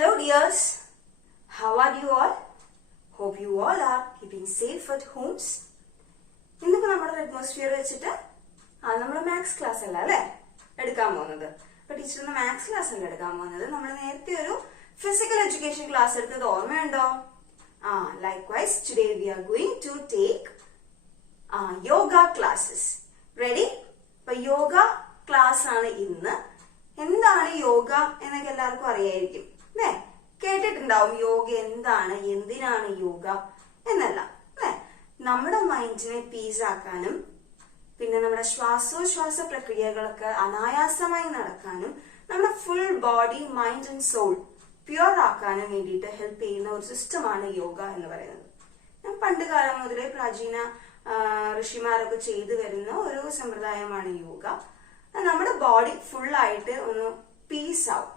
Hello dears, how are you all? Hope you all are keeping safe at homes. ഇന്നിപ്പോ നമ്മുടെ atmosphere വെച്ചിട്ട് നമ്മുടെ maths class അല്ല അല്ലെ എടുക്കാൻ പോകുന്നത്. അപ്പൊ ടീച്ചറിന് മാത്സ് ക്ലാസ് അല്ല എടുക്കാൻ പോകുന്നത്. നമ്മൾ നേരത്തെ ഒരു ഫിസിക്കൽ എഡ്യൂക്കേഷൻ ക്ലാസ് എടുത്തത് ഓർമ്മയുണ്ടോ? Likewise today we are going to take yoga classes. Ready? അപ്പൊ യോഗ ക്ലാസ് ആണ് ഇന്ന്. എന്താണ് യോഗ എന്നൊക്കെ എല്ലാവർക്കും അറിയായിരിക്കും അല്ലെ? കേട്ടിട്ടുണ്ടാവും യോഗ എന്താണ്, എന്തിനാണ് യോഗ എന്നല്ല അല്ലെ? നമ്മുടെ മൈൻഡിനെ പീസ് ആക്കാനും പിന്നെ നമ്മുടെ ശ്വാസോച്ഛ്വാസ പ്രക്രിയകളൊക്കെ അനായാസമായി നടക്കാനും നമ്മുടെ full body mind and soul pure ആക്കാനും വേണ്ടിയിട്ട് ഹെൽപ്പ് ചെയ്യുന്ന ഒരു സിസ്റ്റമാണ് യോഗ എന്ന് പറയുന്നത്. പണ്ട് കാലം മുതലേ പ്രാചീന ഋഷിമാരൊക്കെ ചെയ്തു വരുന്ന ഒരു സമ്പ്രദായമാണ് യോഗ. നമ്മുടെ ബോഡി ഫുള്ളായിട്ട് ഒന്ന് പീസ് ആവും,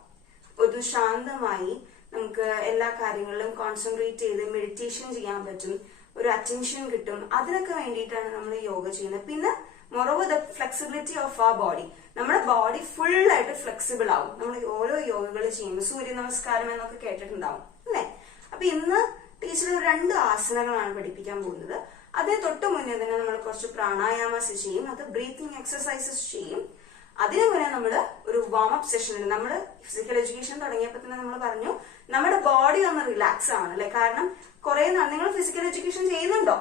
ഒരു ശാന്തമായി നമുക്ക് എല്ലാ കാര്യങ്ങളിലും കോൺസെൻട്രേറ്റ് ചെയ്ത് മെഡിറ്റേഷൻ ചെയ്യാൻ പറ്റും, ഒരു അറ്റൻഷൻ കിട്ടും. അതിനൊക്കെ വേണ്ടിയിട്ടാണ് നമ്മൾ യോഗ ചെയ്യുന്നത്. പിന്നെ മോറോവർ ദ ഫ്ലെക്സിബിലിറ്റി ഓഫ് ആ ബോഡി, നമ്മുടെ ബോഡി ഫുൾ ആയിട്ട് ഫ്ലെക്സിബിൾ ആവും നമ്മൾ ഓരോ യോഗകൾ ചെയ്യുമ്പോൾ. സൂര്യ നമസ്കാരം എന്നൊക്കെ കേട്ടിട്ടുണ്ടാവും അല്ലെ? അപ്പൊ ഇന്ന് ടീച്ചർ 2 ആസനങ്ങളാണ് പഠിപ്പിക്കാൻ പോകുന്നത്. അതിന് തൊട്ട് മുന്നേ തന്നെ നമ്മൾ കുറച്ച് പ്രാണായാമസ് ചെയ്യും, അത് ബ്രീത്തിങ് എക്സസൈസസ് ചെയ്യും. അതിനു മുന്നേ നമ്മൾ ഒരു വാം അപ്പ് സെഷൻ ഉണ്ട്. നമ്മൾ ഫിസിക്കൽ എഡ്യൂക്കേഷൻ തുടങ്ങിയപ്പോൾ തന്നെ നമ്മൾ പറഞ്ഞു നമ്മുടെ ബോഡി ഒന്ന് റിലാക്സ് ആണ് അല്ലെ? കാരണം കുറെ നിങ്ങൾ ഫിസിക്കൽ എഡ്യൂക്കേഷൻ ചെയ്യുന്നുണ്ടോ?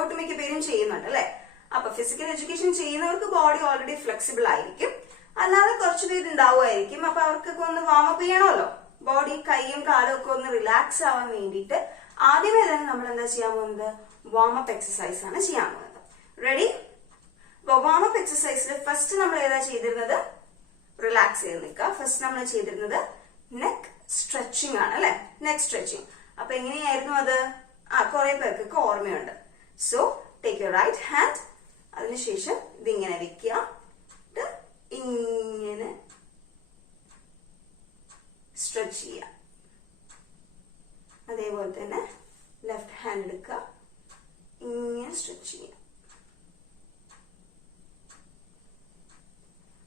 ഒട്ടുമിക്ക പേരും ചെയ്യുന്നുണ്ട് അല്ലെ? അപ്പൊ ഫിസിക്കൽ എഡ്യൂക്കേഷൻ ചെയ്യുന്നവർക്ക് ബോഡി ഓൾറെഡി ഫ്ലെക്സിബിൾ ആയിരിക്കും, അല്ലാതെ കുറച്ചു പേരുണ്ടാവുമായിരിക്കും. അപ്പൊ അവർക്കൊക്കെ ഒന്ന് വാം അപ്പ് ചെയ്യണമല്ലോ, ബോഡി കൈയും കാലും ഒക്കെ ഒന്ന് റിലാക്സ് ആവാൻ വേണ്ടിയിട്ട് ആദ്യമേ തന്നെ നമ്മൾ എന്താ ചെയ്യാൻ പോകുന്നത്? വാം അപ്പ് എക്സസൈസ് ആണ് ചെയ്യാൻ പോകുന്നത്. റെഡി? അപ്പൊ വാം അപ്പ് എക്സസൈസിൽ ഫസ്റ്റ് നമ്മൾ ഏതാ ചെയ്തിരുന്നത്? റിലാക്സ് ചെയ്ത് നിൽക്കുക. ഫസ്റ്റ് നമ്മൾ ചെയ്തിരുന്നത് നെക്ക് സ്ട്രെച്ചിങ് ആണ് അല്ലെ? Neck stretching. അപ്പൊ എങ്ങനെയായിരുന്നു അത്? കുറെ പേർക്കൊക്കെ ഓർമ്മയുണ്ട്. So take your right hand, അതിനുശേഷം ഇതിങ്ങനെ വെക്കുക, ഇങ്ങനെ സ്ട്രെച്ച് ചെയ്യുക. അതേപോലെ തന്നെ ലെഫ്റ്റ് ഹാൻഡ് എടുക്കുക, ഇങ്ങനെ സ്ട്രെച്ച് ചെയ്യുക.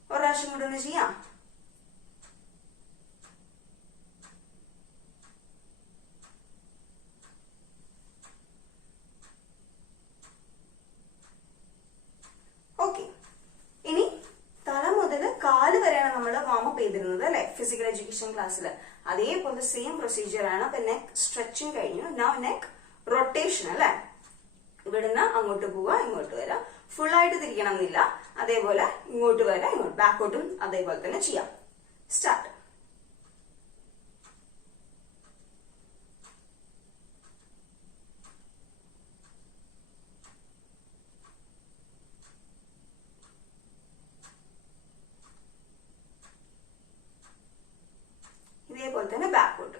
ഒരു പ്രാവശ്യം കൂടെ ഒന്ന് ചെയ്യാം. ഓക്കെ, ഇനി തല മുതൽ കാല് വരെയാണ് നമ്മൾ വാമപ്പ് ചെയ്തിരുന്നത് അല്ലെ ഫിസിക്കൽ എഡ്യൂക്കേഷൻ ക്ലാസ്സിൽ. അതേപോലെ സെയിം പ്രൊസീജിയർ ആണ്. അപ്പൊ നെക്ക് സ്ട്രെച്ചിങ് കഴിഞ്ഞു. നൗ നെക്ക് റൊട്ടേഷൻ അല്ലെ? ഇവിടുന്ന് അങ്ങോട്ട് പോവുക, ഇങ്ങോട്ട് വരാം. ഫുൾ ആയിട്ട് തിരിക്കണം എന്നില്ല. അതേപോലെ ഇങ്ങോട്ട് വരാം, ഇങ്ങോട്ട് ബാക്കോട്ടും അതേപോലെ തന്നെ ചെയ്യാം. സ്റ്റാർട്ട്. ഇതേപോലെ തന്നെ ബാക്കോട്ടും.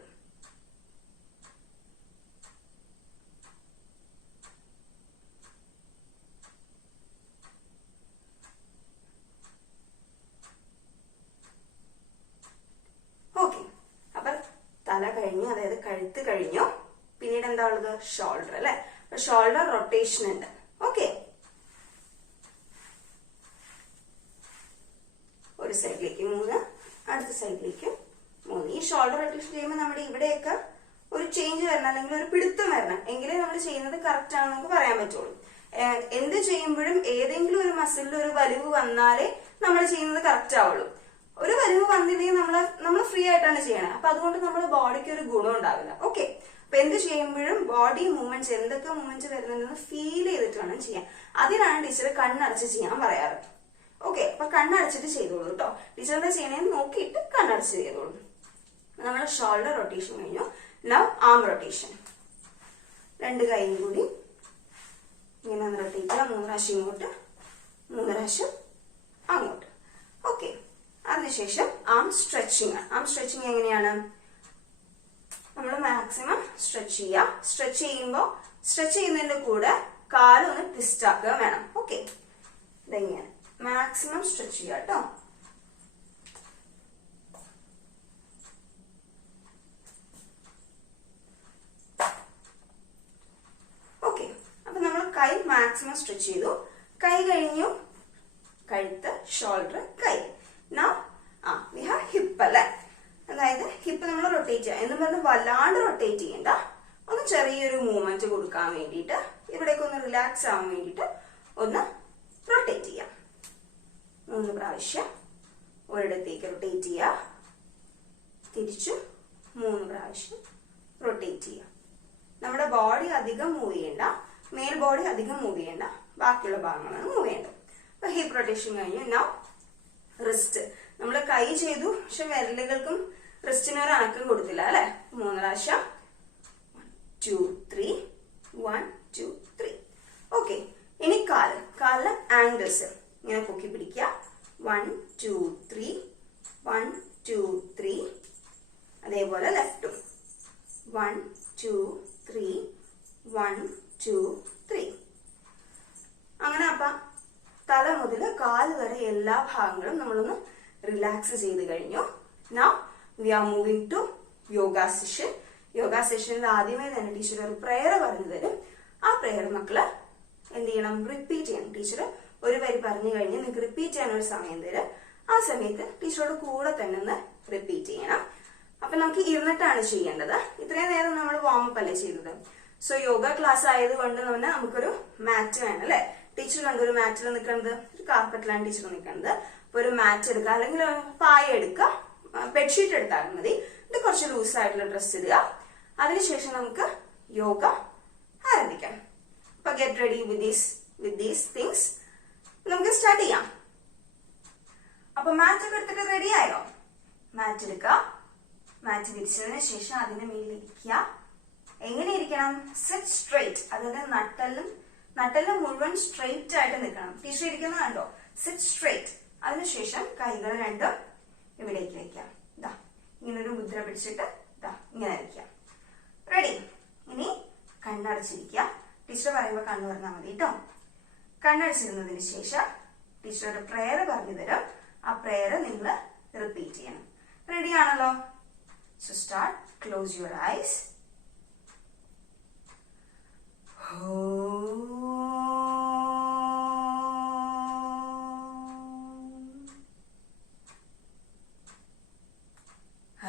ഓക്കെ, അപ്പൊ തല കഴിഞ്ഞു, അതായത് കഴുത്ത് കഴിഞ്ഞു. പിന്നീട് എന്താ ഉള്ളത്? ഷോൾഡർ അല്ലെ? അപ്പൊ ഷോൾഡർ റൊട്ടേഷൻ ഉണ്ട്. ഓക്കെ, ഒരു സൈഡിലേക്ക് 3, അടുത്ത സൈഡിലേക്ക് 3. ഈ ഷോൾഡർ റൊട്ടേഷൻ ചെയ്യുമ്പോൾ നമ്മുടെ ഇവിടെയൊക്കെ ഒരു ചേഞ്ച് വരണം, അല്ലെങ്കിൽ ഒരു പിടുത്തം വരണം, എങ്കിലേ നമ്മൾ ചെയ്യുന്നത് കറക്റ്റ് ആണെന്ന് നമുക്ക് പറയാൻ പറ്റുള്ളൂ. എന്ത് ചെയ്യുമ്പോഴും ഏതെങ്കിലും ഒരു മസിലിൽ ഒരു വലിവ് വന്നാലേ നമ്മൾ ചെയ്യുന്നത് കറക്റ്റ് ആവുള്ളൂ. ഒരു വലിവ് വന്നില്ലെങ്കിൽ നമ്മൾ ഫ്രീ ആയിട്ടാണ് ചെയ്യണത്. അപ്പൊ അതുകൊണ്ട് നമ്മുടെ ബോഡിക്ക് ഒരു ഗുണം ഉണ്ടാവില്ല. ഓക്കെ, അപ്പൊ എന്ത് ചെയ്യുമ്പോഴും ബോഡി മൂവ്മെന്റ്സ്, എന്തൊക്കെ മൂവ്മെന്റ്സ് വരുന്നുണ്ടെന്ന് ഫീൽ ചെയ്തിട്ട് വേണം ചെയ്യാൻ. അതിനാണ് ടീച്ചർ കണ്ണടച്ച് ചെയ്യാൻ പറയാറ്. ഓക്കെ, അപ്പൊ കണ്ണടച്ചിട്ട് ചെയ്തോളൂ കേട്ടോ. ടീച്ചർ എന്താ ചെയ്യണേന്ന് നോക്കിയിട്ട് കണ്ണടച്ച് ചെയ്തോളൂ. നമ്മുടെ ഷോൾഡർ റൊട്ടേഷൻ കഴിഞ്ഞു. നൗ ആം റൊട്ടേഷൻ. 2 കൈയും കൂടി ഇങ്ങനെ ഒന്ന് റൊട്ടേറ്റ് ചെയ്യുക. 3 പ്രാവശ്യം ഇങ്ങോട്ട്, 3 പ്രാവശ്യം അങ്ങോട്ട്. ഓക്കെ, അതിനുശേഷം ആം സ്ട്രെച്ചിങ്. ആം സ്ട്രെച്ചിങ് എങ്ങനെയാണ്? നമ്മൾ മാക്സിമം സ്ട്രെച്ച് ചെയ്യുക. സ്ട്രെച്ച് ചെയ്യുന്നതിന്റെ കൂടെ കാല് ഒന്ന് ട്വിസ്റ്റ് ആക്കുക വേണം. ഓക്കെ, ഇതെങ്ങനെ മാക്സിമം സ്ട്രെച്ച് ചെയ്യുക കേട്ടോ. ഓക്കെ, അപ്പൊ നമ്മൾ കൈ മാക്സിമം സ്ട്രെച്ച് ചെയ്തു. കൈ കഴിഞ്ഞു, കഴുത്ത്, ഷോൾഡർ, കൈ. Now we have hip അല്ലെ? അതായത് റൊട്ടേറ്റ് ചെയ്യാം എന്ന് പറഞ്ഞ് വല്ലാണ്ട് റൊട്ടേറ്റ് ചെയ്യണ്ട. ഒന്ന് ചെറിയൊരു മൂവ്മെന്റ് കൊടുക്കാൻ വേണ്ടിയിട്ട്, ഇവിടേക്ക് ഒന്ന് റിലാക്സ് ആവാൻ വേണ്ടിയിട്ട് ഒന്ന് റൊട്ടേറ്റ് ചെയ്യാം. 3 പ്രാവശ്യം ഒരിടത്തേക്ക് റൊട്ടേറ്റ് ചെയ്യുക, തിരിച്ചു 3 പ്രാവശ്യം റൊട്ടേറ്റ് ചെയ്യുക. നമ്മുടെ ബോഡി അധികം മൂവ് ചെയ്യണ്ട, മെയിൽ ബോഡി അധികം മൂവ് ചെയ്യണ്ട, ബാക്കിയുള്ള ഭാഗങ്ങളാണ് മൂവ് ചെയ്യേണ്ടത്. അപ്പൊ ഹിപ്പ് റൊട്ടേഷൻ കഴിഞ്ഞു. Now wrist. നമ്മൾ കൈ ചെയ്തു, പക്ഷെ വിരലുകൾക്കും റിസ്റ്റിന് ഒരു അനക്കം കൊടുത്തില്ല അല്ലെ. 3 പ്രാവശ്യം 1 2 3 1 2 3. ഓക്കെ, ഇനി കാലിന് ആംഗിൾസ് ഇങ്ങനെ പൊക്കി പിടിക്കുക. 1 2 3 1 2 3. അതേപോലെ ലെഫ്റ്റും 1 2 3 1 2 3. അങ്ങനെ അപ്പൊ തല മുതൽ കാല് വരെ എല്ലാ ഭാഗങ്ങളും നമ്മളൊന്ന് റിലാക്സ് ചെയ്ത് കഴിഞ്ഞു. Now we are moving to yoga session. Yoga സെഷനിൽ ആദ്യമേ തന്നെ ടീച്ചർ ഒരു പ്രെയർ പറഞ്ഞു തരും. ആ പ്രെയർ മക്കള് എന്ത് ചെയ്യണം? റിപ്പീറ്റ് ചെയ്യണം. ടീച്ചർ ഒരു വരി പറഞ്ഞു കഴിഞ്ഞ് നിങ്ങൾക്ക് റിപ്പീറ്റ് ചെയ്യാൻ ഒരു സമയം തരും. ആ സമയത്ത് ടീച്ചറോട് കൂടെ തന്നെ ഒന്ന് റിപ്പീറ്റ് ചെയ്യണം. അപ്പൊ നമുക്ക് ഇരുന്നിട്ടാണ് ചെയ്യേണ്ടത്. ഇത്രയും നേരം നമ്മൾ വാമപ്പ് അല്ലേ ചെയ്തത്. സോ യോഗ ക്ലാസ് ആയതുകൊണ്ട് തന്നെ നമുക്കൊരു മാറ്റ് വേണം അല്ലെ. ടീച്ചർ കണ്ടു ഒരു മാറ്റിൽ നിൽക്കുന്നത്, ഒരു കാർപ്പറ്റിലാണ് ടീച്ചർ നിൽക്കുന്നത്. അപ്പൊ ഒരു മാറ്റ് എടുക്കുക, അല്ലെങ്കിൽ പായ എടുക്കുക, ബെഡ്ഷീറ്റ് എടുത്താൽ മതി. ഇത് കുറച്ച് ലൂസ് ആയിട്ടുള്ള ഡ്രസ് ഇടുക. അതിനുശേഷം നമുക്ക് യോഗ ആരംഭിക്കാം. അപ്പൊ get ready with these things. നമുക്ക് സ്റ്റാർട്ട് ചെയ്യാം. അപ്പൊ മാറ്റ് ഒക്കെ എടുത്തിട്ട് റെഡി ആയോ? മാറ്റ് എടുക്കുക. മാറ്റ് വിരിച്ചതിന് ശേഷം അതിന്റെ മേലിൽ ഇരിക്കുക. എങ്ങനെ ഇരിക്കണം? Sit straight. അതായത് നട്ടെല്ലും മുഴുവൻ സ്ട്രെയിറ്റ് ആയിട്ട് നിൽക്കണം. ടീച്ചർ ഇരിക്കുന്നത് കണ്ടോ? Sit straight. അതിനുശേഷം കൈകൾ രണ്ടും ഇവിടേക്ക് വെക്കാം. ഇതാ ഇങ്ങനൊരു മുദ്ര പിടിച്ചിട്ട് ഇതാ ഇങ്ങനെ വെക്കാം. റെഡി? ഇനി കണ്ണടച്ചിരിക്കുക. ടീച്ചർ പറയുമ്പോൾ കണ്ണു പറഞ്ഞാൽ മതി കേട്ടോ. കണ്ണടച്ചിരുന്നതിന് ശേഷം ടീച്ചർ ഒരു പ്രെയർ പറഞ്ഞു തരും. ആ പ്രെയർ നിങ്ങൾ റിപ്പീറ്റ് ചെയ്യണം. റെഡി ആണല്ലോ? So start. Close your eyes.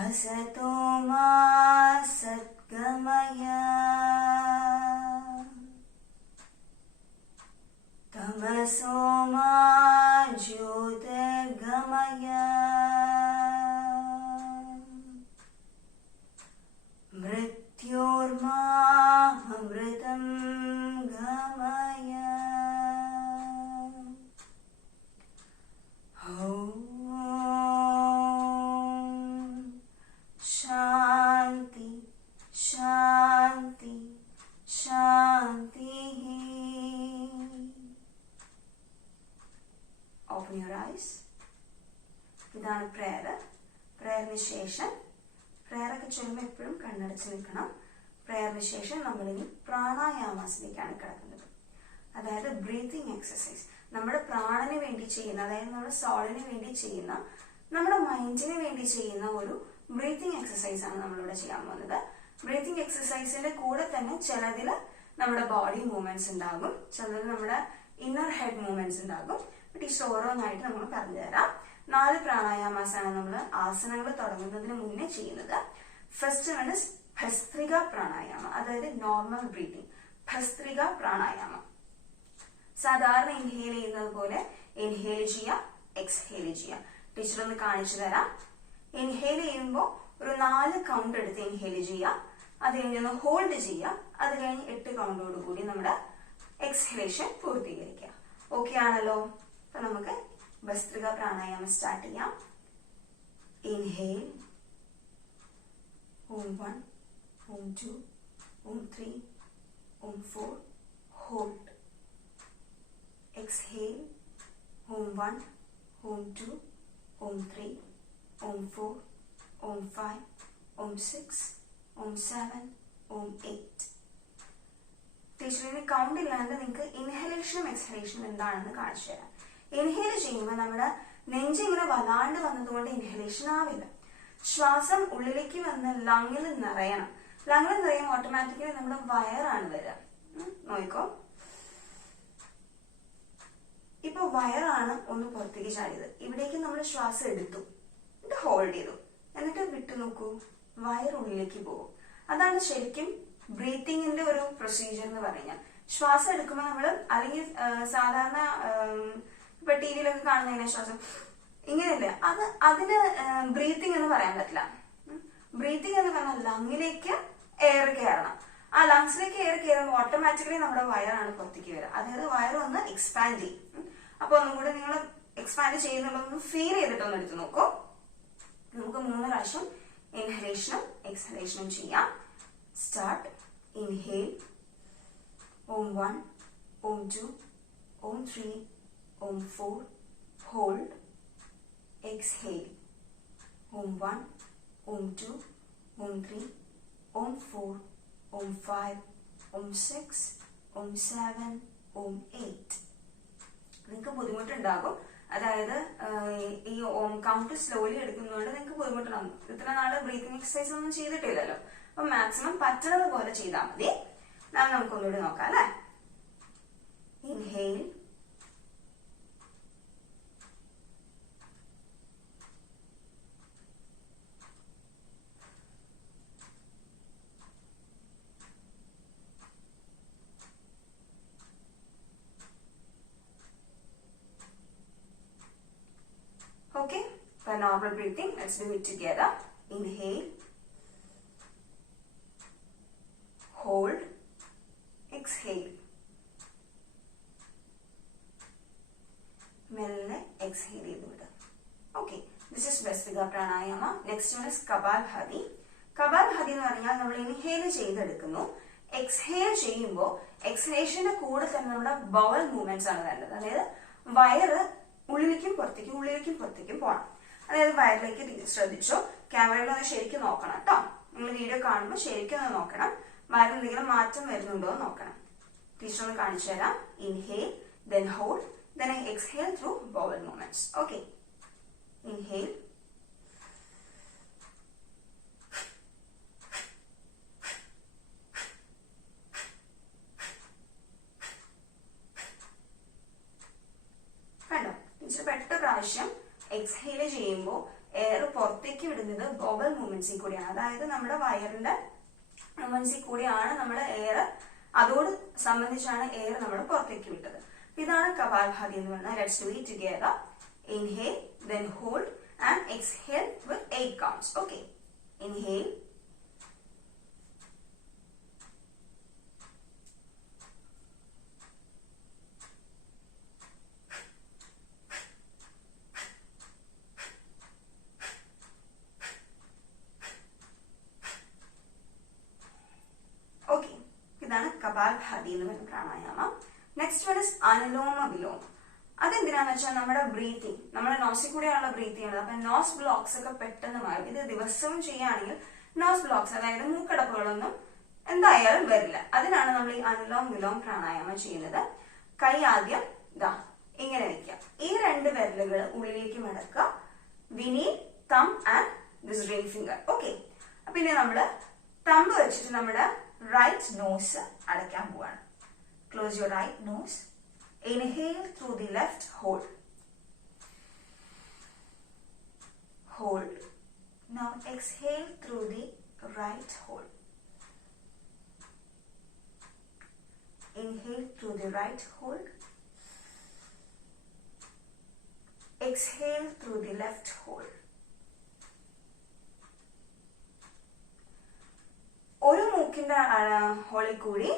Asato ma satgamaya tamaso ma jyotirgamaya मृत्योर्मा अमृतं गमय. शांति शांति शांति. Open your eyes. ഇതാണ് പ്രേയറിന് ശേഷം പ്രേയറൊക്കെ ചൊല്ലുമ്പോൾ എപ്പോഴും കണ്ണടച്ച് നിൽക്കണം. പ്രേയറിന് ശേഷം നമ്മളിനി പ്രാണായാമത്തിലേക്കാണ് കിടക്കുന്നത്. അതായത് ബ്രീത്തിങ് എക്സസൈസ്. നമ്മുടെ പ്രാണന് വേണ്ടി ചെയ്യുന്ന, അതായത് നമ്മുടെ സോളിന് വേണ്ടി ചെയ്യുന്ന, നമ്മുടെ മൈൻഡിന് വേണ്ടി ചെയ്യുന്ന ഒരു ബ്രീത്തിങ് എക്സസൈസ് ആണ് നമ്മളിവിടെ ചെയ്യാൻ പോകുന്നത്. ബ്രീത്തിങ് എക്സസൈസിന്റെ കൂടെ തന്നെ ചിലതില് നമ്മുടെ ബോഡി മൂവ്മെന്റ്സ് ഉണ്ടാകും, ചിലതിൽ നമ്മുടെ ഇന്നർ ഹെഡ് മൂവ്മെന്റ്സ് ഉണ്ടാകും. ടീച്ചർ ഓരോന്നായിട്ട് നമ്മൾ പറഞ്ഞു തരാം. 4 പ്രാണായാമാസാണ് നമ്മൾ ആസനങ്ങൾ തുടങ്ങുന്നതിന് മുന്നേ ചെയ്യുന്നത്. ഫസ്റ്റ് വൺ ഇസ് ഭസ്ത്രിക പ്രാണായാമം, അതായത് നോർമൽ ബ്രീതിങ്. ഭസ്ത്രിക പ്രാണായാമം സാധാരണ ഇൻഹേൽ ചെയ്യുന്നത് പോലെ ഇൻഹേൽ ചെയ്യുക, എക്സ്ഹേൽ ചെയ്യുക. ടീച്ചർ ഒന്ന് കാണിച്ചു തരാം. ഇൻഹേൽ ചെയ്യുമ്പോൾ ഒരു 4 കൗണ്ട് എടുത്ത് ഇൻഹേൽ ചെയ്യുക. അത് കഴിഞ്ഞൊന്ന് ഹോൾഡ് ചെയ്യുക. അത് കഴിഞ്ഞ് 8 കൗണ്ടോട് കൂടി നമ്മുടെ എക്സ്ഹലേഷൻ പൂർത്തീകരിക്കുക. ഓക്കെ ആണല്ലോ? അപ്പൊ നമുക്ക് ഭസ്ത്രിക പ്രാണായാമം സ്റ്റാർട്ട് ചെയ്യാം. Inhale Om 1, Om 2, Om 3, Om 4. Hold. Exhale. Om 1, Om 2, Om 3, Om 4, Om 5, Om 6, Om 7, Om 8. ടീച്ചറിന് കൗണ്ട് ഇല്ലാണ്ട് നിങ്ങൾക്ക് ഇൻഹലേഷനും എക്സ്ഹലേഷനും എന്താണെന്ന് കാണിച്ചു തരാം. ഇൻഹേൽ ചെയ്യുമ്പോൾ നമ്മുടെ നെഞ്ചിങ്ങനെ വല്ലാണ്ട് വന്നതുകൊണ്ട് ഇൻഹലേഷൻ ആവില്ല. ശ്വാസം ഉള്ളിലേക്ക് വന്ന് ലങ്ങിൽ നിറയണം. ലങ്ങിൽ നിറയുമ്പോൾ ഓട്ടോമാറ്റിക്കലി നമ്മുടെ വയറാണ് വരിക. നോക്കോ, ഇപ്പൊ വയറാണ് ഒന്ന് പുറത്തേക്ക് ചാടിയത്. ഇവിടേക്ക് നമ്മൾ ശ്വാസം എടുത്തു, എന്നിട്ട് ഹോൾഡ് ചെയ്തു, എന്നിട്ട് വിട്ടു നോക്കൂ. വയറുള്ളിലേക്ക് പോകും. അതാണ് ശരിക്കും ബ്രീത്തിങ്ങിന്റെ ഒരു പ്രൊസീജിയർ എന്ന് പറഞ്ഞാൽ. ശ്വാസം എടുക്കുമ്പോൾ നമ്മൾ അല്ലെങ്കിൽ സാധാരണ ഇപ്പൊ ടി വിയിലൊക്കെ കാണുന്ന ശ്വാസം ഇങ്ങനെയല്ല, അതിന് ബ്രീത്തിങ് എന്ന് പറയാൻ പറ്റില്ല. ബ്രീത്തിങ് എന്ന് പറഞ്ഞാൽ ലങ്ങിലേക്ക് എയർ കയറണം. ആ ലങ്സിലേക്ക് എയർ കയറുമ്പോൾ ഓട്ടോമാറ്റിക്കലി നമ്മുടെ വയറാണ് പുറത്തേക്ക് വരിക. അതായത് വയറൊന്ന് എക്സ്പാൻഡ് ചെയ്യും. അപ്പൊ ഒന്നും കൂടെ നിങ്ങൾ എക്സ്പാൻഡ് ചെയ്യുന്നുള്ളതൊന്ന് ഫീൽ ചെയ്തിട്ടൊന്ന് എടുത്ത് നോക്കൂ. നമുക്ക് 3 പ്രാവശ്യം ഇൻഹലേഷനും എക്സ്ഹലേഷനും ചെയ്യാം. Start. Inhale Om 1, Om 2, Om 3, Om 4. Hold. Exhale. Om 1, Om 2, Om 3, Om 4, Om 5, Om 6, Om 7, Om 8. നിങ്ങൾക്ക് ബുദ്ധിമുട്ടുണ്ടാകും. അതായത് ഈ ഓം കൗണ്ട് സ്ലോലി എടുക്കുന്നതുകൊണ്ട് നിങ്ങൾക്ക് ബുദ്ധിമുട്ടുണ്ടാകും. ഇത്ര നാള് ബ്രീത്തിങ് എക്സസൈസ് ഒന്നും ചെയ്തിട്ടില്ലല്ലോ. അപ്പൊ മാക്സിമം പറ്റുന്നത് പോലെ ചെയ്താൽ മതി. നമുക്കൊന്നുകൂടി നോക്കാം അല്ലെ. Inhale. Okay, for normal breathing, let's do it together. Inhale. Hold. Exhale. മെല്ലെ എക്സ്ഹെയിൽ ചെയ്ത് വിടുക. Okay, this is Bhastrika pranayama. Next one is Kapalbhati. Kapalbhati എന്ന് പറഞ്ഞാൽ നമ്മൾ ഇൻഹെയിൽ ചെയ്തെടുക്കുന്നു. എക്സ്ഹെയിൽ ചെയ്യുമ്പോൾ എക്സ്ഹലേഷന്റെ കൂടെ തന്നെ നമ്മുടെ ബവൽ മൂവ്മെന്റ്സ് ആണ് വേണ്ടത്. അതായത് വയറ് ഉള്ളിലേക്കും പുറത്തേക്കും പോകണം. അതായത് വയറിലേക്ക് ശ്രദ്ധിച്ചോ. ക്യാമറയിൽ ഒന്ന് ശരിക്കും നോക്കണം കേട്ടോ. നിങ്ങൾ വീഡിയോ കാണുമ്പോൾ ശരിക്കും ഒന്ന് നോക്കണം. വയറിൽ എന്തെങ്കിലും മാറ്റം വരുന്നുണ്ടോ എന്ന് നോക്കണം. ടീച്ചർ ഒന്ന് കാണിച്ചു തരാം. Inhale, then hold, then I exhale through bowel movements. Okay. Inhale. കണ്ടോ, ടീച്ചർ 8 പ്രാവശ്യം എക്സ്ഹെയിൽ ചെയ്യുമ്പോൾ എയർ പുറത്തേക്ക് വിടുന്നത് ബവൽ മൂവ്മെന്റ്സിൽ കൂടിയാണ്. അതായത് നമ്മുടെ വയറിന്റെ മൂവ്മെന്റ്സിൽ കൂടിയാണ് നമ്മുടെ എയർ, അതോട് സംബന്ധിച്ചാണ് എയർ നമ്മൾ പുറത്തേക്ക് വിട്ടത്. ഇതാണ് കപാൽഭാതി എന്ന് പറയുന്നത്. Let's do it together. Inhale, then hold and exhale with 8 counts. Okay. Inhale. Okay. ഇതാണ് കപാൽഭാതി എന്ന് പറയുന്ന പ്രാണായാമം. Next one is അനുലോമ വിലോമ. അതെന്തിനാന്ന് വെച്ചാൽ നമ്മുടെ ബ്രീത്തിങ്, നമ്മുടെ നോസിൽ കൂടെയാണുള്ള ബ്രീത്ത് ചെയ്യുന്നത്. അപ്പൊ നോസ് ബ്ലോക്സ് ഒക്കെ പെട്ടെന്ന് മാറും. ഇത് ദിവസവും ചെയ്യുകയാണെങ്കിൽ നോസ് ബ്ലോക്സ്, അതായത് മൂക്കടപ്പുകളൊന്നും എന്തായാലും വരില്ല. അതിനാണ് നമ്മൾ ഈ അനുലോം വിലോം പ്രാണായാമം ചെയ്യുന്നത്. കൈ ആദ്യം ഇങ്ങനെ വെക്കുക. ഈ 2 വിരലുകൾ ഉള്ളിലേക്ക് മടക്കുക. വിനി, തം and this ring finger. Okay. പിന്നെ നമ്മള് തമ്പ് വെച്ചിട്ട് നമ്മുടെ റൈറ്റ് നോസ് അടയ്ക്കാൻ പോവാണ്. Close your right nose. Inhale through the left, hold. Hold. Now exhale through the right, hold. Inhale through the right, hold. Exhale through the left, hold. ഒരു മൂക്കിന്റെ ഹോളിൽ കൂടി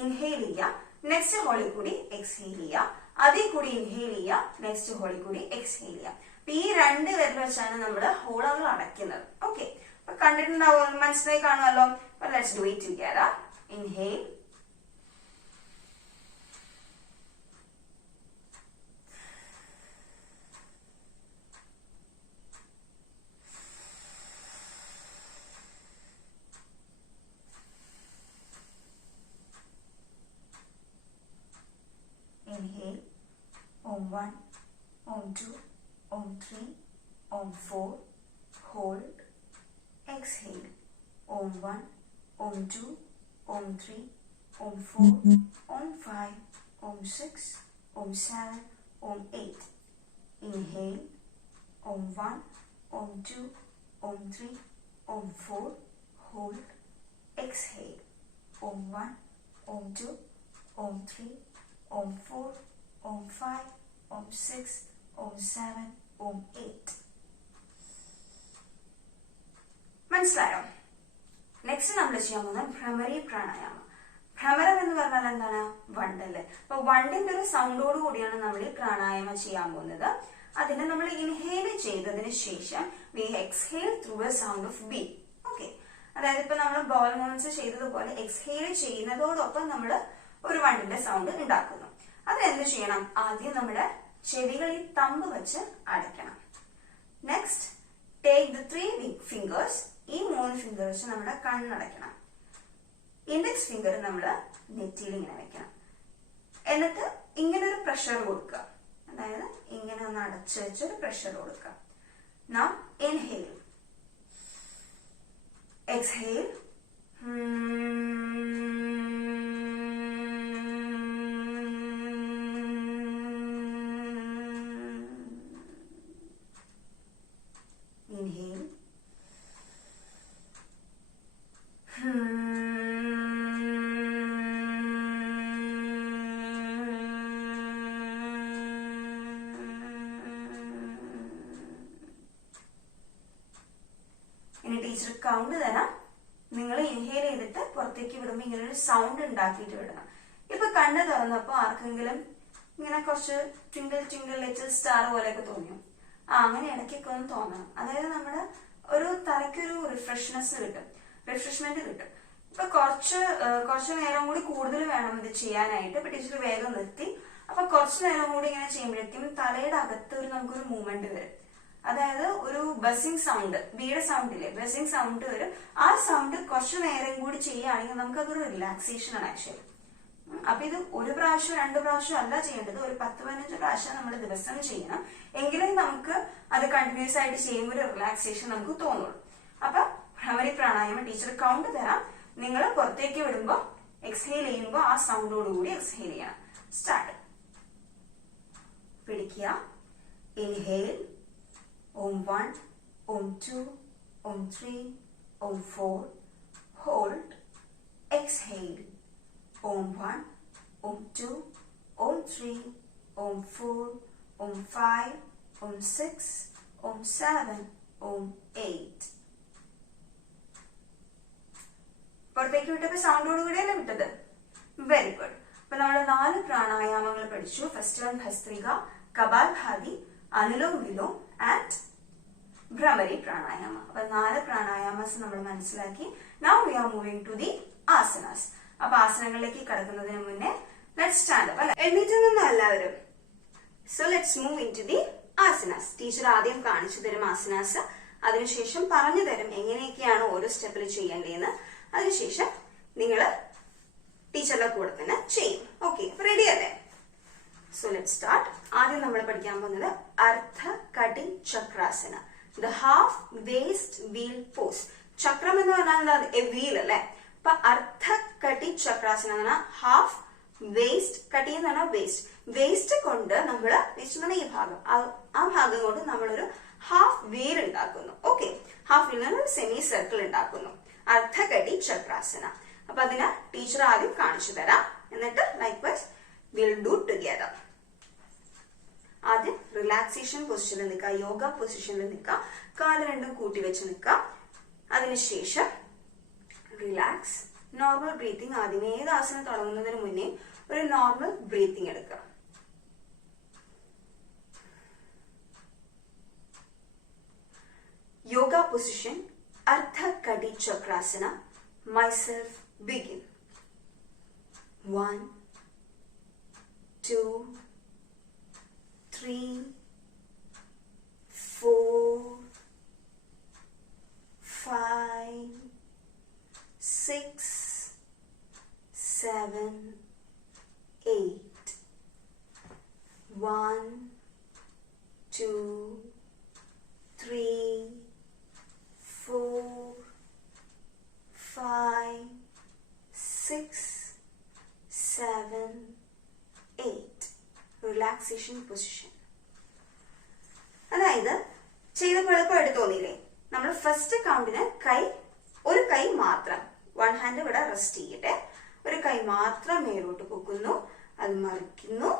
ഇൻഹെയിൽ ചെയ്യുക, നെക്സ്റ്റ് ഹോളിൽ കൂടി എക്സ്ഹെയിൽ ചെയ്യുക, അതിൽ കൂടി ഇൻഹെയിൽ ചെയ്യുക, നെക്സ്റ്റ് ഹോളിൽ കൂടി എക്സ്ഹെയിൽ ചെയ്യുക. അപ്പൊ ഈ 2 വിരൽ വെച്ചാണ് നമ്മൾ ഹോളുകൾ അടയ്ക്കുന്നത്. ഓക്കെ, അപ്പൊ കണ്ടിട്ടുണ്ടാവും, മനസ്സിലായി കാണുമല്ലോ. അപ്പൊ let's do it together. Inhale. Inhale. Om 1, Om 2, Om 3, Om 4. Hold. Exhale. Om 1, Om 2, Om 3, Om 4, Om 5, Om 6, Om 7, Om 8. Inhale. Om 1, Om 2, Om 3, Om 4, hold, exhale. Om 1, Om 2, Om 3, Om 4, Om 5, Om 6, Om 7, Om 8. മനസ്സിലായോ? Next നമ്മൾ ചെയ്യാൻ പോകുന്നത് ഭ്രമരി പ്രാണായാമം. ഭ്രമരം എന്ന് പറഞ്ഞാൽ എന്താണ്? വണ്ടല്ലേ. അപ്പൊ വണ്ടിന്റെ ഒരു സൗണ്ടോട് കൂടിയാണ് നമ്മൾ ഈ പ്രാണായാമം ചെയ്യാൻ പോകുന്നത്. അതിനെ നമ്മൾ ഇൻഹേൽ ചെയ്തതിന് ശേഷം we exhale through a sound of B. Okay, അതായത് ഇപ്പൊ നമ്മൾ ബോൾ മൂവ്മെന്റ്സ് ചെയ്തതുപോലെ എക്സ്ഹേൽ ചെയ്യുന്നതോടൊപ്പം നമ്മൾ ഒരു വണ്ടിന്റെ സൗണ്ട് ഉണ്ടാക്കുന്നു. അതിനെന്ത് ചെയ്യണം? ആദ്യം നമ്മുടെ ചെവികളിൽ തമ്പ് വെച്ച് അടയ്ക്കണം. Next take the 3 fingers. ഈ 3 ഫിംഗേഴ്സ് നമ്മുടെ കണ്ണടയ്ക്കണം. ഇൻഡെക്സ് ഫിംഗർ നമ്മൾ നെറ്റിയിൽ ഇങ്ങനെ വെക്കണം. എന്നിട്ട് ഇങ്ങനെ ഒരു പ്രഷർ കൊടുക്കുക. അതായത് ഇങ്ങനെ ഒന്ന് അടച്ചു വെച്ചൊരു പ്രഷർ കൊടുക്കുക. Now inhale, exhale, inhale, ഇനി ടീച്ചർ കൗണ്ട് തരാം. നിങ്ങൾ ഇൻഹേൽ ചെയ്തിട്ട് പുറത്തേക്ക് വിടുമ്പോൾ ഇങ്ങനെ ഒരു സൗണ്ട് ഉണ്ടാക്കിയിട്ട് വിടണം. ഇപ്പൊ കണ്ണ് തുറന്നപ്പോ ആർക്കെങ്കിലും ഇങ്ങനെ കുറച്ച് ട്വിങ്കിൾ ട്വിങ്കിൾ ലിറ്റിൽ സ്റ്റാർ പോലെയൊക്കെ തോന്നിയോ? അങ്ങനെ ഇടയ്ക്കൊക്കെ ഒന്ന് തോന്നണം. അതായത് നമ്മുടെ ഒരു തലയ്ക്കൊരു റിഫ്രഷ്മെന്റ് കിട്ടും. ഇപ്പൊ കുറച്ച് നേരം കൂടി കൂടുതൽ വേണം ഇത് ചെയ്യാനായിട്ട്. ഇപ്പൊ ടീച്ചർ വേഗം നിർത്തി. അപ്പൊ കുറച്ചു നേരം കൂടി ഇങ്ങനെ ചെയ്യുമ്പോഴേക്കും തലയുടെ അകത്ത് നമുക്കൊരു മൂവ്മെന്റ് വരും. അതായത് ഒരു ബസിംഗ് സൗണ്ട്, ബിയുടെ സൗണ്ടില്ലേ, ബസിംഗ് സൗണ്ട് വരും. ആ സൗണ്ട് കുറച്ചു നേരം കൂടി ചെയ്യുകയാണെങ്കിൽ നമുക്കതൊരു റിലാക്സേഷൻ ആണ് ആക്ച്വലി. അപ്പൊ ഇത് 1 പ്രാവശ്യം 2 പ്രാവശ്യം അല്ല ചെയ്യേണ്ടത്, ഒരു 10-15 പ്രാവശ്യം നമ്മൾ ദിവസം ചെയ്യണം. എങ്കിലും നമുക്ക് അത് കണ്ടിന്യൂസ് ആയിട്ട് ചെയ്യുമ്പോൾ ഒരു റിലാക്സേഷൻ നമുക്ക് തോന്നുള്ളൂ. അപ്പൊ ഭ്രമരി പ്രാണായാമം ടീച്ചർ കൗണ്ട് തരാം. നിങ്ങൾ പുറത്തേക്ക് വിടുമ്പോൾ എക്സ്ഹേൽ ചെയ്യുമ്പോൾ ആ സൗണ്ടോടുകൂടി എക്സ്ഹേൽ ചെയ്യണം. സ്റ്റാർട്ട്. പിടിക്കുക. Inhale. Om 1, Om 2, Om 3, Om 4, hold, exhale. Om 1, Om 2, Om 3, Om 4, Om 5, Om 6, Om 7, Om 8. പുറത്തേക്ക് വിട്ടപ്പോ സൗണ്ടോട് കൂടിയല്ലേ വിട്ടത്? Very good. അപ്പൊ നമ്മൾ 4 പ്രാണായാമങ്ങൾ പഠിച്ചു. First one Bhastrika, Kapalbhati, Anulom Vilom and Bhramari pranayama. അപ്പൊ 4 പ്രാണായാമസ് നമ്മൾ മനസ്സിലാക്കി. Now we are moving to the asanas. അപ്പൊ ആസനങ്ങളിലേക്ക് കടക്കുന്നതിന് മുന്നേ ലെറ്റ്സ് സ്റ്റാൻഡ് അപ്പ്. അല്ലെ, എണീറ്റ് നിന്നോ എല്ലാവരും? So let's move into the asanas. Teacher ആദ്യം കാണിച്ചു തരും ആസനാസ്. അതിനുശേഷം പറഞ്ഞു തരും എങ്ങനെയൊക്കെയാണ് ഓരോ സ്റ്റെപ്പിൽ ചെയ്യേണ്ടതെന്ന്. അതിനുശേഷം നിങ്ങൾ ടീച്ചറുടെ കൂടെ തന്നെ ചെയ്യും. ഓക്കെ, അപ്പൊ റെഡി അല്ലേ? So let's start. ആദ്യം നമ്മൾ പഠിക്കാൻ പോകുന്നത് Ardha Kati Chakrasana, the half waist wheel pose. ചക്രം എന്ന് പറഞ്ഞാൽ എ വീൽ അല്ലെ. അപ്പൊ അർദ്ധ കടി ചക്രാസന എന്ന് പറഞ്ഞാൽ ഹാഫ് വേസ്റ്റ്, കടി എന്ന് പറഞ്ഞാൽ വേസ്റ്റ് കൊണ്ട് നമ്മൾ, വേസ്റ്റ് എന്ന് പറഞ്ഞാൽ ഈ ഭാഗം, ആ ഭാഗം കൊണ്ട് നമ്മളൊരു ഹാഫ് വീൽ ഉണ്ടാക്കുന്നു. ഓക്കെ, ഹാഫ് വീൽ ഒരു സെമി സർക്കിൾ ഉണ്ടാക്കുന്നു. അർദ്ധകടി ചക്രാസന. അപ്പൊ അതിന് ടീച്ചർ ആദ്യം കാണിച്ചു തരാം. എന്നിട്ട് ലൈക്വൈസ് വിൽ ഡു ടുഗെദർ. ആദ്യം റിലാക്സേഷൻ പൊസിഷനിൽ നിൽക്കുക, യോഗ പൊസിഷനിൽ നിൽക്കുക, കാല് രണ്ടും കൂട്ടി വെച്ച് നിൽക്കുക. അതിനുശേഷം റിലാക്സ്, നോർമൽ ബ്രീത്തിങ്. ആദ്യം ഏത് ആസനം തുടങ്ങുന്നതിന് മുന്നേ ഒരു നോർമൽ ബ്രീത്തിങ് എടുക്കുക. Yoga position, Ardha Kadi Chakrasana. Myself begin. 1, 2, 3, 4, 5, 6, 7, 8. 1, 2, 3, 4, 5, 6, 7, 8. Relaxation position. അതായത് ചെയ്തപ്പോൾ എളുപ്പമായിട്ട് തോന്നിയില്ലേ? നമ്മൾ ഫസ്റ്റ് കൗണ്ടിന് ഒരു കൈ മാത്രം, വൺ ഹാൻഡ് ഇവിടെ റെസ്റ്റ് ചെയ്യട്ടെ, ഒരു കൈ മാത്രം മേലോട്ട് പൊക്കുന്നു, അത് മറിക്കുന്നു,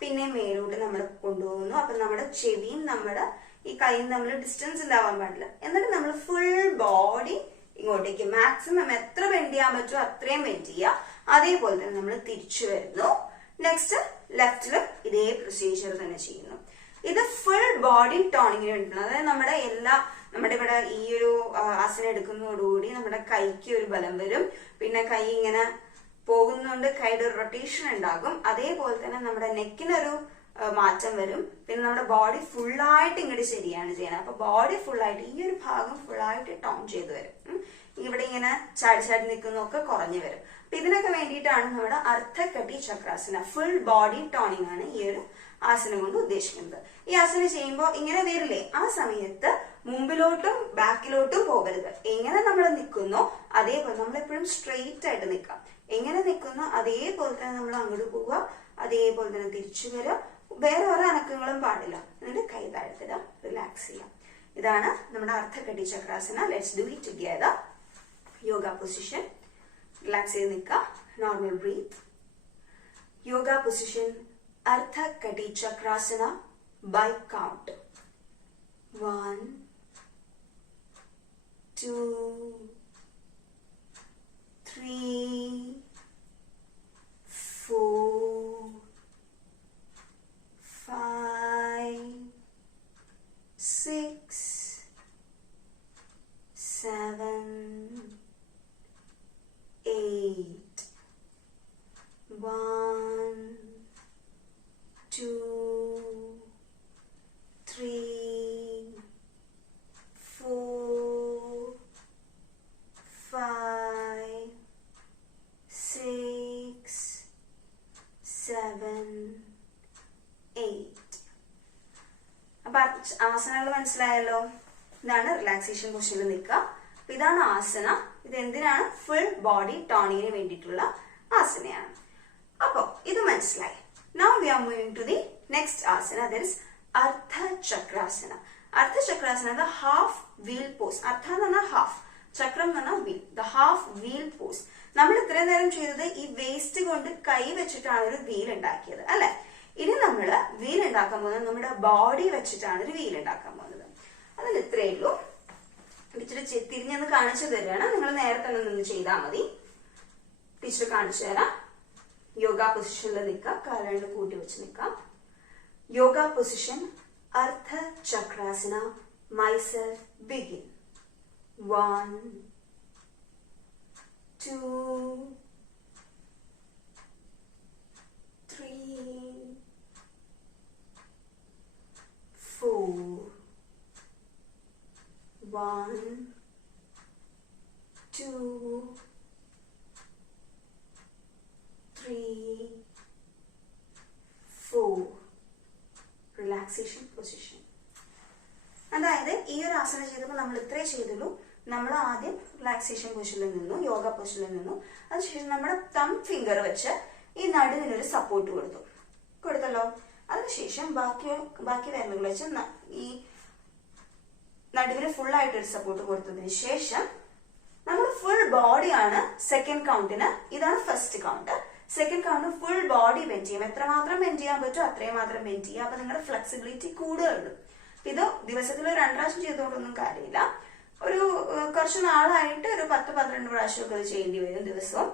പിന്നെ മേലോട്ട് നമ്മൾ കൊണ്ടുപോകുന്നു. അപ്പൊ നമ്മുടെ ചെവിയും നമ്മുടെ ഈ കൈയും തമ്മിൽ ഡിസ്റ്റൻസ് ഉണ്ടാവാൻ പാടില്ല. എന്നിട്ട് നമ്മൾ ഫുൾ ബോഡി ഇങ്ങോട്ടേക്ക് മാക്സിമം എത്ര ബെൻഡ് ചെയ്യാൻ പറ്റുമോ അത്രയും ബെൻഡ് ചെയ്യുക. അതേപോലെ തന്നെ നമ്മൾ തിരിച്ചു വരുന്നു. നെക്സ്റ്റ് ലെഫ്റ്റിലും ഇതേ പ്രൊസീജിയർ തന്നെ ചെയ്യുന്നു. ഇത് ഫുൾ ബോഡി ടോണിങ്ങിന് വേണ്ടിയിട്ടാണ്. അതായത് നമ്മുടെ ഇവിടെ ഈ ഒരു ആസനം എടുക്കുന്നതോടുകൂടി നമ്മുടെ കൈക്ക് ഒരു ബലം വരും. പിന്നെ കൈ ഇങ്ങനെ പോകുന്നതുകൊണ്ട് കൈയുടെ ഒരു റൊട്ടേഷൻ ഉണ്ടാകും. അതേപോലെ തന്നെ നമ്മുടെ നെക്കിനൊരു മാറ്റം വരും. പിന്നെ നമ്മുടെ ബോഡി ഫുള്ളായിട്ട് ഇങ്ങോട്ട് ശരിയാണ് ചെയ്യുന്നത്. അപ്പൊ ബോഡി ഫുള്ളായിട്ട് ഈ ഒരു ഭാഗം ഫുള്ളായിട്ട് ടോൺ ചെയ്ത് വരും. ഇവിടെ ഇങ്ങനെ ചാടി ചാടി നിൽക്കുന്നതൊക്കെ കുറഞ്ഞു വരും. അപ്പൊ ഇതിനൊക്കെ വേണ്ടിയിട്ടാണ് നമ്മുടെ അർദ്ധകടി ചക്രാസന, ഫുൾ ബോഡി ടോണിംഗ് ആണ് ഈ ഒരു ആസനം കൊണ്ട് ഉദ്ദേശിക്കുന്നത്. ഈ ആസനം ചെയ്യുമ്പോൾ ഇങ്ങനെ വരില്ലേ, ആ സമയത്ത് മുമ്പിലോട്ടും ബാക്കിലോട്ടും പോകരുത്. എങ്ങനെ നമ്മൾ നിൽക്കുന്നോ അതേപോലെ നമ്മൾ എപ്പോഴും സ്ട്രെയിറ്റ് ആയിട്ട് നിൽക്കാം. എങ്ങനെ നിൽക്കുന്നോ അതേപോലെ തന്നെ നമ്മൾ അങ്ങോട്ട് പോവുക, അതേപോലെ തന്നെ തിരിച്ചു വരിക. വേറെ ഓരോ അനക്കങ്ങളും പാടില്ല. എന്നിട്ട് കൈ താഴ്ത്തിടുക, റിലാക്സ് ചെയ്യാം. ഇതാണ് നമ്മുടെ Ardhakati Chakrasana. Let's do it together. Yoga position, relax ചെയ്ത് നിൽക്കുക, normal breath. Yoga position Ardhakati Chakrasana by count. 1, 2, 3, 4, 5, 6, 7, 8. 1, 2, 3, 4, 5, 6, 7, 8. അപ്പൊ ആസനകൾ മനസ്സിലായല്ലോ. ഇതാണ് റിലാക്സേഷൻ പൊസിഷനിൽ നിൽക്കുക. അപ്പൊ ഇതാണ് ആസന. ഇത് എന്തിനാണ്? ഫുൾ ബോഡി ടോണിങ്ങിന് വേണ്ടിയിട്ടുള്ള ആസനയാണ്. അപ്പൊ ഇത് മനസ്സിലായി. Now we are moving to the next asana, that is Ardha Chakrasana. Ardha Chakrasana is the half wheel pose. Ardha എന്ന് പറഞ്ഞാൽ ഹാഫ്, ചക്രം എന്ന് പറഞ്ഞാൽ wheel, the half wheel pose. നമ്മൾ ഇത്രയും നേരം ചെയ്തത് ഈ വേസ്റ്റ് കൊണ്ട് കൈ വെച്ചിട്ടാണ് ഒരു വീൽ ഉണ്ടാക്കിയത് അല്ലെ. ഇനി നമ്മൾ വീൽ ഉണ്ടാക്കാൻ പോകുന്നത് നമ്മുടെ ബോഡി വെച്ചിട്ടാണ് ഒരു വീൽ ഉണ്ടാക്കാൻ പോകുന്നത്. അതിൽ ഇത്രയേ ഉള്ളൂ. ടീച്ചർ തിരിഞ്ഞൊന്ന് കാണിച്ചു തരികയാണ്. നിങ്ങൾ നേരത്തെ നിന്ന് ചെയ്താൽ മതി. ടീച്ചർ കാണിച്ചു തരാം. യോഗ പൊസിഷനിൽ നിൽക്കുക, കാലുകൾ കൂട്ടി വെച്ച് നിൽക്കാം. Yoga position Ardha Chakrasana. Myself begin. 1, 2, 3, 4. 1, 2, 3, 4. Relaxation position. അതായത് ഈ ഒരു ആസനം ചെയ്തപ്പോൾ നമ്മൾ ഇത്രേ ചെയ്തുള്ളൂ. നമ്മൾ ആദ്യം റിലാക്സേഷൻ പൊസിഷനിൽ നിന്നു, യോഗ പൊസിഷനിൽ നിന്നു. അതിനുശേഷം നമ്മുടെ തം ഫിംഗർ വെച്ച് ഈ നടുവിനൊരു സപ്പോർട്ട് കൊടുത്തല്ലോ. അതിനുശേഷം ബാക്കി വിരലുകൾ വെച്ച് ഈ നടുവിന് ഫുൾ ആയിട്ട് ഒരു സപ്പോർട്ട് കൊടുത്തതിന് ശേഷം നമ്മൾ ഫുൾ ബോഡിയാണ് സെക്കൻഡ് കൗണ്ടിന്. ഇതാണ് first count. Second count full body bend ചെയ്യും. എത്രമാത്രം ബെൻഡ് ചെയ്യാൻ പറ്റുമോ അത്രയും മാത്രം ബെൻഡ് ചെയ്യുക. അപ്പൊ നിങ്ങളുടെ ഫ്ലെക്സിബിലിറ്റി കൂടുതലുള്ളൂ. ഇത് ദിവസത്തിൽ 2 പ്രാവശ്യം ചെയ്തുകൊണ്ടൊന്നും കാര്യമില്ല. ഒരു കുറച്ച് നാളായിട്ട് ഒരു 10-12 പ്രാവശ്യമൊക്കെ അത് ചെയ്യേണ്ടി വരും ദിവസവും.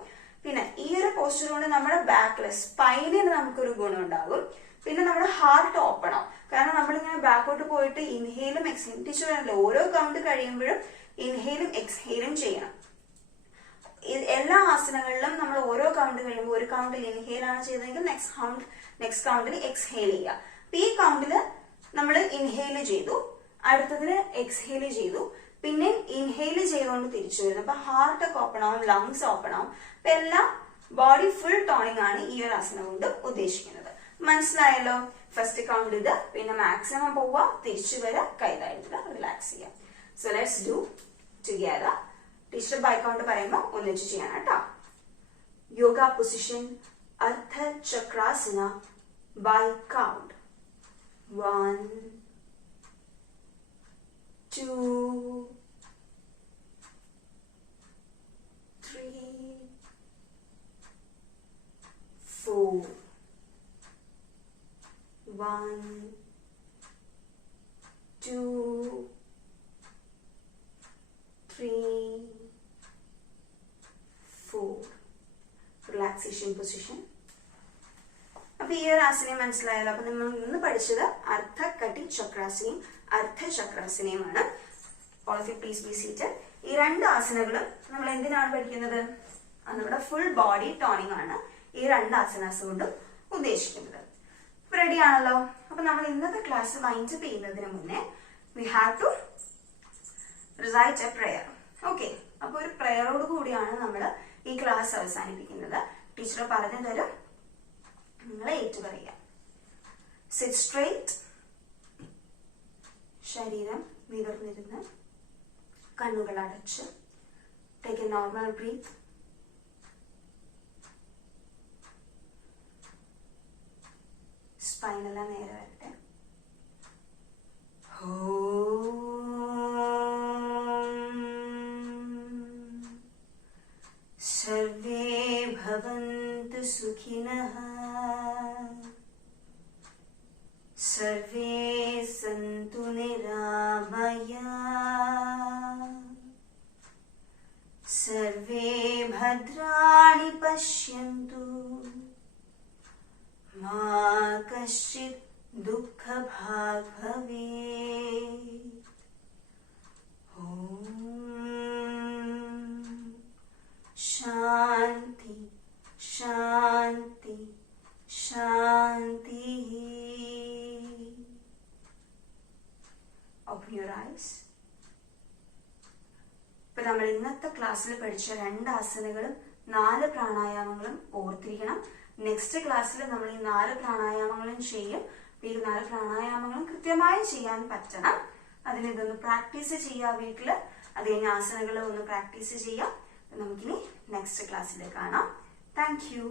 പിന്നെ ഈ ഒരു പോസ്റ്റർ കൊണ്ട് നമ്മുടെ ബാക്കില് സ്പൈനിന് നമുക്കൊരു ഗുണം ഉണ്ടാകും. പിന്നെ നമ്മുടെ ഹാർട്ട് ഓപ്പൺ ആവും. കാരണം നമ്മളിങ്ങനെ ബാക്കോട്ട് പോയിട്ട് ഇൻഹെയിലും എക്സ്ഹെയിലും ടീച്ചർ വേണമല്ലോ, ഓരോ കൗണ്ട് കഴിയുമ്പോഴും ഇൻഹെയിലും എക്സ്ഹെയിലും ചെയ്യണം. എല്ലാ ആസനങ്ങളിലും നമ്മൾ ഓരോ കൗണ്ട് കഴിയുമ്പോൾ ഒരു കൗണ്ടിൽ ഇൻഹെയിൽ ആണ് ചെയ്തതെങ്കിൽ നെക്സ്റ്റ് കൗണ്ടിൽ എക്സ്ഹെയിൽ ചെയ്യുക. അപ്പൊ ഈ കൗണ്ടില് നമ്മൾ ഇൻഹെയിൽ ചെയ്തു, അടുത്തതിന് എക്സ്ഹെയിൽ ചെയ്തു, പിന്നെ ഇൻഹെയിൽ ചെയ്തുകൊണ്ട് തിരിച്ചു വരുന്നു. അപ്പൊ ഹാർട്ട് ഒക്കെ ഓപ്പൺ ആവും, ലങ്സ് ഓപ്പൺ ആവും. അപ്പൊ എല്ലാം ബോഡി ഫുൾ ടോണിംഗ് ആണ് ഈ ഒരു ആസനം കൊണ്ട് ഉദ്ദേശിക്കുന്നത്. മനസ്സിലായല്ലോ? ഫസ്റ്റ് കൗണ്ട് ഇത്, പിന്നെ മാക്സിമം പോവുക, തിരിച്ചു വരിക, കൈതാഴ്ത്തുക, റിലാക്സ് ചെയ്യുക. So let's do together. Teacher by count പറയുമ്പോൾ ഒന്നിച്ച് ചെയ്യണം കേട്ടോ. Yoga position Ardha Chakrasana by count. 1, 2, relaxation position. അപ്പൊ ഈ ഒരു ആസനയും മനസ്സിലായല്ലോ. അപ്പൊ നമ്മൾ ഇന്ന് പഠിച്ചത് അർദ്ധകടി ചക്രാസനയും അർദ്ധചക്രാസനയുമാണ്. All of you please be seated. ഈ രണ്ട് ആസനകളും നമ്മൾ എന്തിനാണ് പഠിക്കുന്നത്? നമ്മുടെ ഫുൾ ബോഡി ടോണിംഗ് ആണ് ഈ രണ്ട് ആസനാസ് കൊണ്ടും ഉദ്ദേശിക്കുന്നത്. റെഡി ആണല്ലോ. അപ്പൊ നമ്മൾ ഇന്നത്തെ ക്ലാസ് വൈൻഡ് അപ്പ് ചെയ്യുന്നതിന് മുന്നേ we have to recite a prayer. Okay, അപ്പൊ ഒരു പ്രയറോട് കൂടിയാണ് നമ്മൾ ഈ ക്ലാസ് അവസാനിപ്പിക്കുന്നത്. ടീച്ചർ പറഞ്ഞു തരും, നിങ്ങൾ ഏറ്റു പറയുക. സിറ്റ് സ്ട്രെയിറ്റ്, ശരീരം നിവർന്നിരുന്ന്, കണ്ണുകൾ അടച്ച്, ടേക്ക് എ നോർമൽ ബ്രീത്ത്. സ്പൈനെല്ലാം നേരെ വരട്ടെ. സർവേ ഭവന്തു സുഖിനഃ, സർവേ സന്തു നിരാമയാഃ, സർവേ ഭദ്രാണി പശ്യന്തു, മാ കശ്ചിത് ദുഃഖഭാഗ് ഭവേത്. ഓം ശാന്തി ശാന്തി ശാന്തി. Open your eyes. ഇപ്പൊ നമ്മൾ ഇന്നത്തെ ക്ലാസ്സിൽ പഠിച്ച രണ്ട് ആസനകളും 4 പ്രാണായാമങ്ങളും ഓർത്തിരിക്കണം. നെക്സ്റ്റ് ക്ലാസ്സിൽ നമ്മൾ ഈ 4 പ്രാണായാമങ്ങളും ചെയ്യും. ഈ 4 പ്രാണായാമങ്ങളും കൃത്യമായി ചെയ്യാൻ പറ്റണം. അതിന് ഇതൊന്ന് പ്രാക്ടീസ് ചെയ്യാം വീട്ടില്. അത് കഴിഞ്ഞ് ആസനകൾ ഒന്ന് പ്രാക്ടീസ് ചെയ്യാം. നമുക്കിനി നെക്സ്റ്റ് ക്ലാസ്സിൽ കാണാം. Thank you.